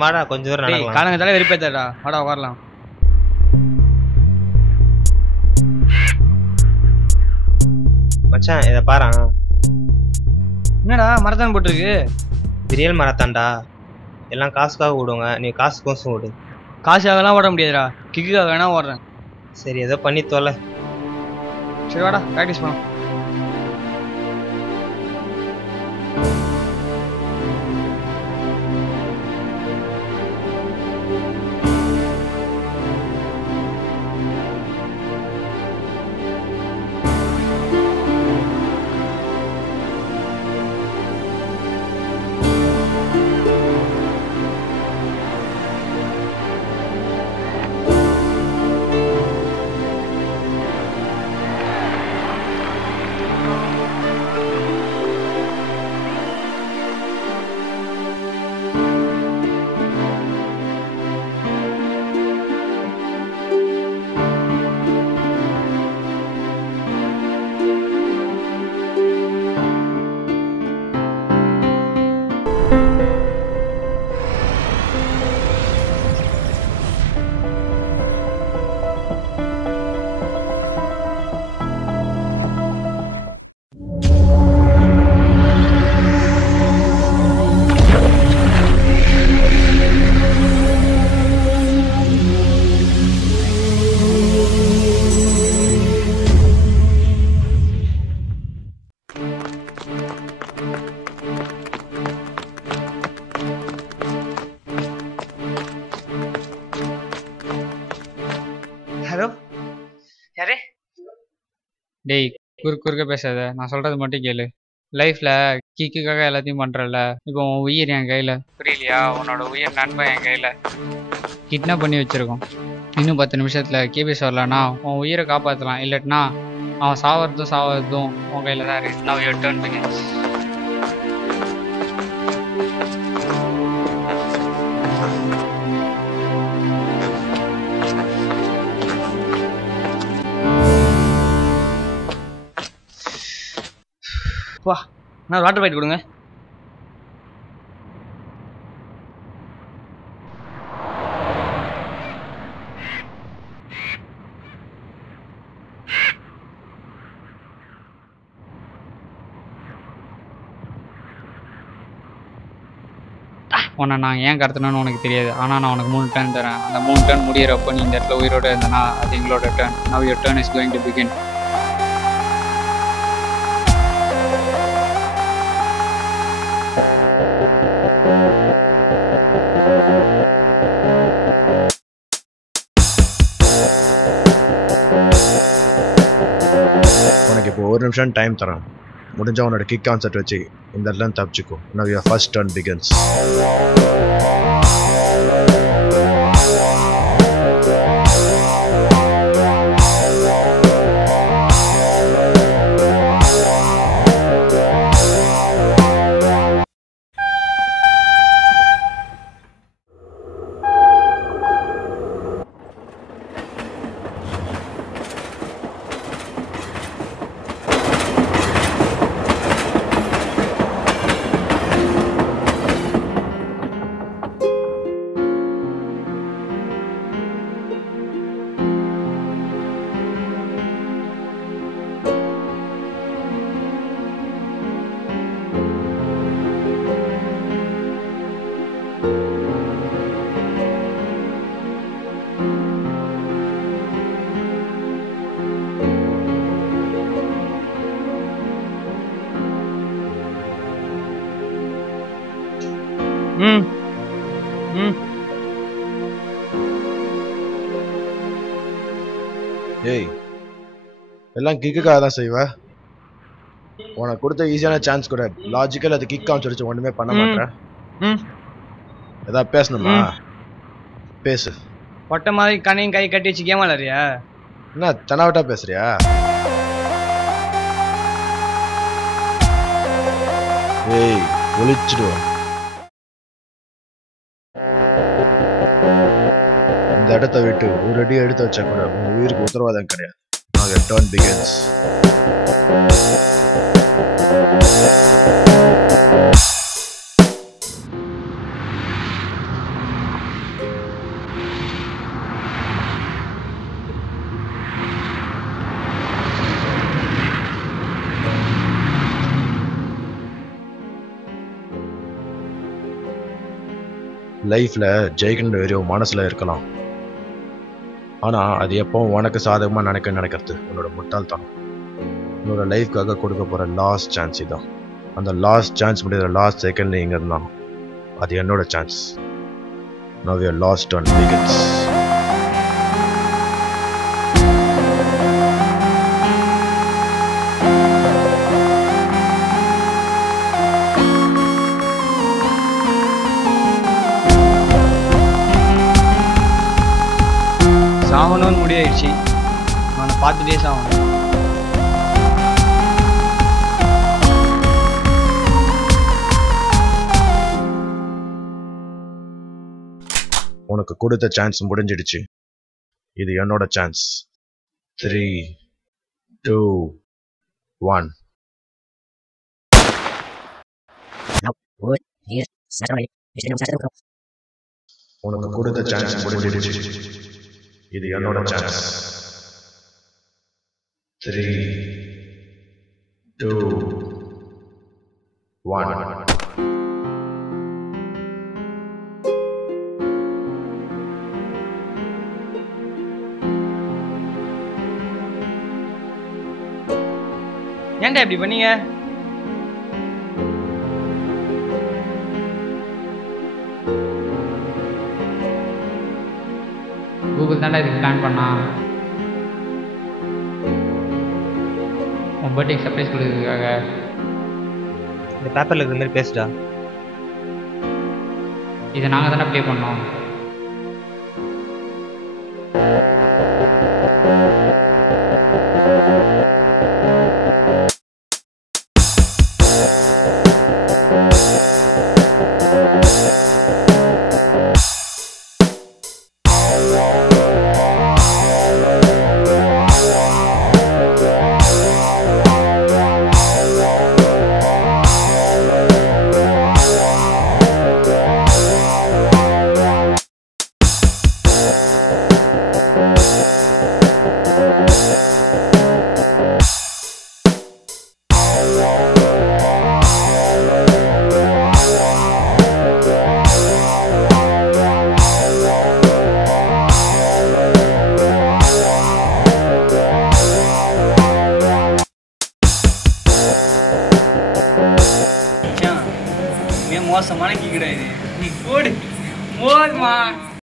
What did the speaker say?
வாடா கொஞ்சம் தூரம் நடக்கலாம். காலங்கத்தால வெறுப்பேத்தடா, வாடா உட்காரலாம். மச்சான் இதை பாரு. என்னடா மரத்தான் போட்டிருக்கு? ரியல் மரத்தான்டா. எல்லாம் காசுக்காக ஓடுவாங்க, நீ காசு கோசம் ஓடு. காசுக்காகலாம் ஓட முடியாதுடா, கிக்குக்காக வேணா ஓடுறேன். சரி ஏதோ பண்ணி தொலை. சரி வாடா ப்ராக்டிஸ் பண்ணலாம். ஹலோ, யாரு? டேய் குறுக்க பேசாத, நான் சொல்றது மட்டும் கேளு. லைஃப்ல கிக்குக்காக எல்லாத்தையும் பண்றல, இப்போ உன் உயிர் என் கையில, புரியலையா? உன்னோட உயிர் நண்பன் என் கையில கிட்னாப் பண்ணி வச்சிருக்கோம். இன்னும் 10 நிமிஷத்துல கேபிஎஸ் வரலன்னா உன் உயிரை காப்பாற்றலாம், இல்லட்டினா அவன் சாவறதும் உன் கையில தான் இருக்கு. Now your turn begins. வா, நான் வாட்டர் பாக்கெட் கொடுங்க. உன்னை நான் ஏன் கடத்தினு உனக்கு தெரியாது, ஆனால் நான் உனக்கு 3 டர்ன் தரேன். அந்த 3 டர்ன் முடியிறப்போ நீ இந்த இடத்துல உயிரோடு இருந்தனா அது எங்களோட turn. Now your turn is going to begin. உனக்கு இப்போ 1 நிமிஷம் டைம் தரேன். முடிஞ்சா உன்னோட கிக் கான்செப்ட் வச்சு இந்த இடத்துல தப்பிச்சுக்கோ. Now your first turn begins. ஏய், எல்லாம் கிக்குக்காக தான் செய்வ. உனக்கு கொடுத்த ஈஸியான சான்ஸ் கூட லாஜிக்கல் அது கிக் காமிச்சு வச்சு ஒண்ணுமே பண்ண மாட்டேன். ஏதாவது பேசணுமா? பேசு. ஒட்ட மாதிரி கண்ணையும் கை கட்டி வச்சு கேம் விளையாடுறியா? என்ன தெனாவட்டா பேசுறியா? ஏய் ஒளிச்சிடுவோம். இந்த இடத்த விட்டு ஒரு அடி எடுத்து வச்சா கூட உங்க உயிருக்கு உத்தரவாதம் கிடையாது. நாங்க டர்ன் பிகின்ஸ். லைஃப்ல ஜெயிக்கின்ற வெறியும் மனசுல இருக்கலாம். ஆனா அது எப்பவும் உனக்கு சாதகமா நினைக்கிறது உன்னோட முட்டாள்தனம். உன்னோட லைஃப்காக கொடுக்க போற லாஸ்ட் சான்ஸ் இதான். அந்த லாஸ்ட் சான்ஸ் முடிகிற லாஸ்ட் செகண்ட் இங்க இருந்தான். அது என்னோட chance. Now your last turn begins. சாகணும்னு முடிவாயிடுச்சு. அவனை பார்த்துட்டே சாகணும். உனக்கு கொடுத்த சான்ஸ் முடிஞ்சிடுச்சு. இது என்னோட சான்ஸ். 3, 2, 1. உனக்கு கொடுத்த சான்ஸ் முடிஞ்சிடுச்சு. இது என்னோட சான்ஸ். 3, 2, 1. ஏன்டா இப்படி பண்ணீங்க? கூகுள் தாண்டா இதுக்கு பிளான் பண்ணா. உன் பர்த்டே சர்ப்ரைஸ் கொடுக்கறதுக்காக. இந்த பேப்பரில் இருக்கிற மாதிரி பேசுடா. இதை நாங்கள் தானே ப்ளே பண்ணோம். மோசமான கீ கிடையாது. நீ போடு போதுமா.